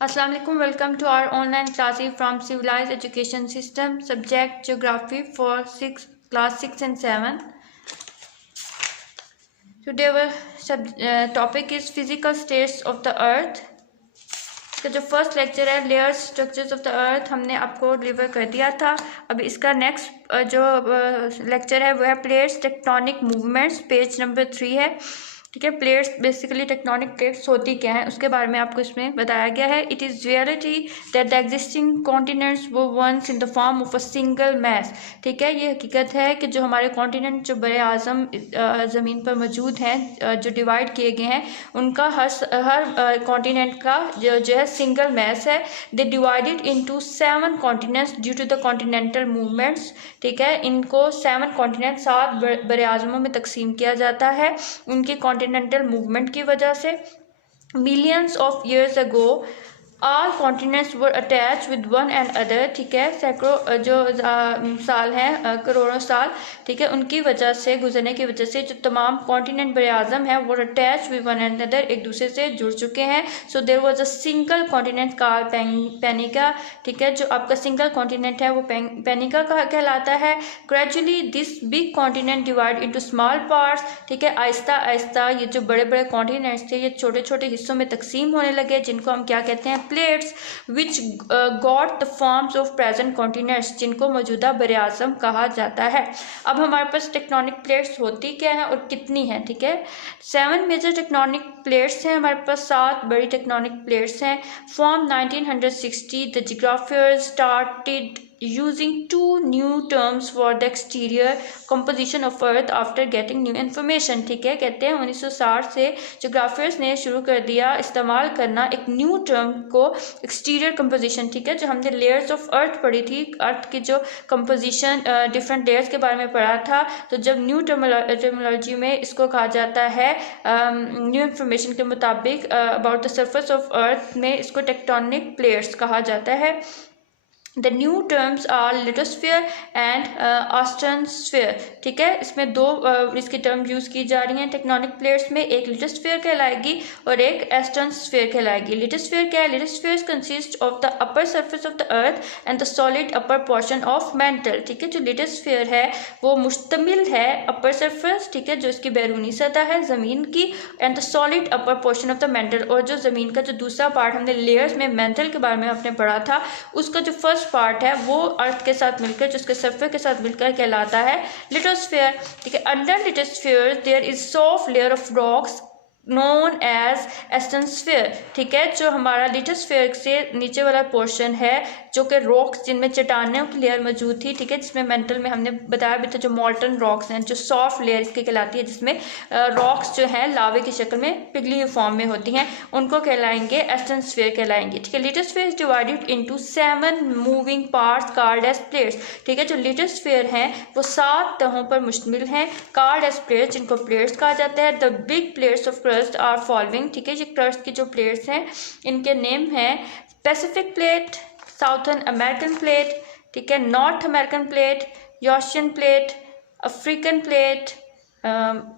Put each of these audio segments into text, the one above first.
Assalamu alaikum. Welcome to our online classes from Civilized Education System, subject Geography for class 6 and 7. Today our topic is Physical States of the Earth. इसका जो first lecture है layers structures of the earth हमने आपको deliver कर दिया था। अभी इसका नेक्स्ट जो लेक्चर है वो है plates tectonic movements, page number 3 है। ठीक है, प्लेट्स बेसिकली टेक्टोनिक प्लेट्स होती क्या है उसके बारे में आपको इसमें बताया गया है। It is reality that the existing continents वो once in the form of a single mass. ठीक है, ये हकीकत है कि जो हमारे कॉन्टिनेंट जो बड़े आज़म ज़मीन पर मौजूद हैं, जो डिवाइड किए गए हैं, उनका हर कॉन्टिनेंट का जो है सिंगल मैस है। They divided into 7 continents due to the continental movements. ठीक है, इनको 7 कॉन्टिनेंट 7 बड़े आज़मों में तकसीम किया जाता है उनकी कॉन्टिनेंटल मूवमेंट की वजह से। Millions of years ago all continents were attach with one and other. ठीक है, सैकड़ों जो साल हैं, करोड़ों साल, ठीक है, उनकी वजह से गुजरने की वजह से जो तमाम कॉन्टिनेंट बड़े आज़म हैं वो attach with one and other, एक दूसरे से जुड़ चुके हैं। So there was a single continent called Pangaea. ठीक है, जो आपका सिंगल कॉन्टिनेंट है वो पेनिका का कहलाता है। Gradually this big continent divide into small parts. ठीक है, आहिस्ता आहिस्ता ये जो बड़े बड़े कॉन्टिनेंट्स थे ये छोटे छोटे हिस्सों में तकसीम होने लगे, जिनको हम क्या कहते हैं, plates, which got the forms of present continents, जिनको मौजूदा बड़े आज़म कहा जाता है। अब हमारे पास टेक्टोनिक प्लेट्स होती क्या है और कितनी है। ठीक है, 7 मेजर टेक्टोनिक प्लेट्स हैं हमारे पास, 7 बड़ी टेक्टोनिक प्लेट्स हैं। Form 1960 the geographers started using 2 new terms for the exterior composition of earth after getting new information। ठीक है, कहते हैं 1960 से जोग्राफर्स ने शुरू कर दिया इस्तेमाल करना एक न्यू टर्म को, एक्सटीरियर कंपोजिशन। ठीक है, जो हमने लेयर्स ऑफ अर्थ पढ़ी थी, अर्थ की जो कंपोजिशन डिफरेंट लेयर्स के बारे में पढ़ा था, तो जब न्यू टर्मिनोलॉजी में इसको कहा जाता है, न्यू इंफॉर्मेशन के मुताबिक about the surface of earth में इसको टेक्टोनिक प्लेट्स कहा जाता है। The new terms are lithosphere and astrosphere। ठीक है, इसमें दो इसकी टर्म यूज़ की जा रही हैं टेक्टोनिक प्लेट्स में, एक लिथोस्फीयर कहलाएगी और एक एस्ट्रोस्फीयर कहलाएगी। लिथोस्फीयर क्या है? Lithosphere consist of the upper surface of the earth and the solid upper portion of mental. ठीक है, जो लिथोस्फीयर है वो मुश्तमिल है अपर सरफेस, ठीक है, जो इसकी बैरूनी सतह है ज़मीन की, and the solid upper portion of the mental, और जो ज़मीन का जो दूसरा पार्ट हमने लेयर्स में मेंटल के बारे में आपने पढ़ा था, उसका जो फर्स्ट पार्ट है वो अर्थ के साथ मिलकर, जिसके सरफेस के साथ मिलकर कहलाता है लिथोस्फीयर। ठीक है, under lithosphere there is soft layer of rocks known as asthenosphere. ठीक है, जो हमारा लिथोस्फीयर से नीचे वाला पोर्शन है जो कि रॉक्स, जिनमें चट्टानों की लेयर मौजूद थी। ठीक है, जिसमें मेंटल में हमने बताया भी था जो मॉल्टन रॉक्स हैं, जो सॉफ्ट लेयर इसकी कहलाती है, जिसमें रॉक्स जो हैं लावे की शक्ल में पिघली फॉर्म में होती हैं, उनको कहलाएंगे एस्टोस्फीयर कहलाएंगे। ठीक है, lithosphere is divided into 7 moving parts called as plates. ठीक है, जो लिथोस्फीयर हैं वो 7 तहों पर मुश्तमिल हैं, कॉल्ड एज प्लेट्स, जिनको प्लेट्स कहा जाता है। The big plates of crust are following. ठीक है, ये क्रस्ट की जो प्लेट्स हैं इनके नेम हैं Pacific plate, southern American plate, ठीक है, north American plate, Eurasian plate, African plate,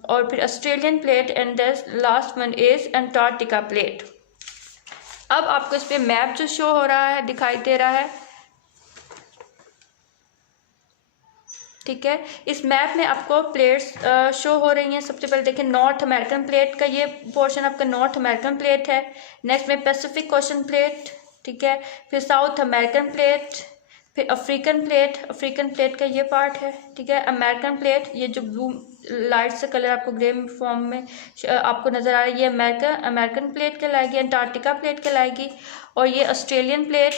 और फिर Australian plate, and the last one is Antarctica plate. अब आपको इस पे मैप जो शो हो रहा है, दिखाई दे रहा है, ठीक है, इस मैप में आपको प्लेट्स शो हो रही हैं। सबसे पहले देखें, नॉर्थ अमेरिकन प्लेट का ये पोर्शन आपका नॉर्थ अमेरिकन प्लेट है। नेक्स्ट में पैसिफिक ओशन प्लेट, ठीक है, फिर साउथ अमेरिकन प्लेट, फिर अफ्रीकन प्लेट का ये पार्ट है। ठीक है, अमेरिकन प्लेट, ये जो ब्लू लाइट से कलर आपको ग्रे फॉर्म में आपको नज़र आ रहा है, ये अमेरिकन प्लेट कहलाएगी, अंटार्कटिका प्लेट कहलाएगी, और ये ऑस्ट्रेलियन प्लेट,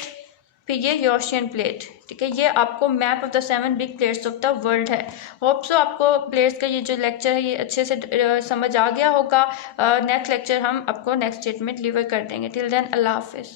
फिर ये यूरेशियन प्लेट। ठीक है, ये आपको map of the 7 big plates of the world है। होप सो आपको प्लेट्स का ये जो लेक्चर है ये अच्छे से समझ आ गया होगा। नेक्स्ट लेक्चर हम आपको नेक्स्ट स्टेट में डिलीवर कर देंगे। टिल देन अल्लाह हाफिज़।